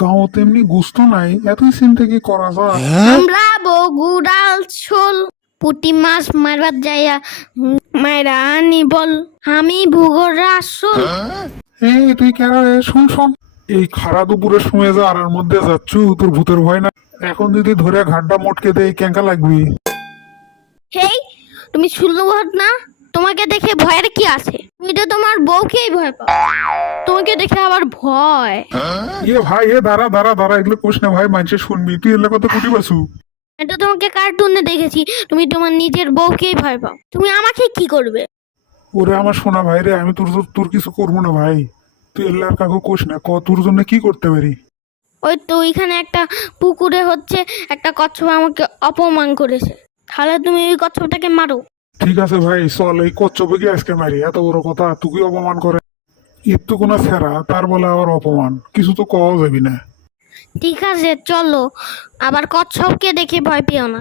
গাঁও তেমনি গুস্ত নাই, এতই চিন্তা কি করা যায়? আমরা বগুড়াল শোল পুঁটি মাছ মারবার যাইয়া মায়েরা আনি বল আমি ভূগোড়া শোল। এই তুই কেন রে? শুন শোন, এই খারা দুপুরের সময় যা আড়ার মধ্যে যাচ্ছু, তোর ভূতের ভয় না? এখন যদি ধরে ঘাটটা মোটকে দেয় কেঙ্কা লাগবি? হেই, তুমি শুনলো না? তোমাকে দেখে ভয়ের কি আছে? তুমি তো তোমার বউকেই ভয় পাও, তোমাকে দেখে আবার ভয়। ভাই দাঁড়া দাঁড়া দাঁড়া, এগুলো কোশ না ভাই, মানুষে শুনবি। তুই এগুলো কত কুটি বাসু? এটা তোমাকে কার্টুনে দেখেছি, তুমি তোমার নিজের বউকেই ভয় পাও, তুমি আমাকে কি করবে? ওরে আমার শোনা ভাই রে, আমি তোর তোর কিছু করবো না ভাই। তুই এল্লার কাকু কোশ না, তোর জন্য কি করতে পারি? ওই তো ওইখানে একটা পুকুরে হচ্ছে একটা কচ্ছপ আমাকে অপমান করেছে, তাহলে তুমি ওই কচ্ছপটাকে মারো। ঠিক আছে ভাই, চল এই কচ্ছপে কি আজকে মারি? এত বড় কথা, তুই অপমান করে এর তো কোনো ছেঁড়া, তার বলে আবার অপমান, কিছু তো কওয়া যাবি না। ঠিক আছে চলো, আবার কচ্ছপকে দেখে ভয় পেও না।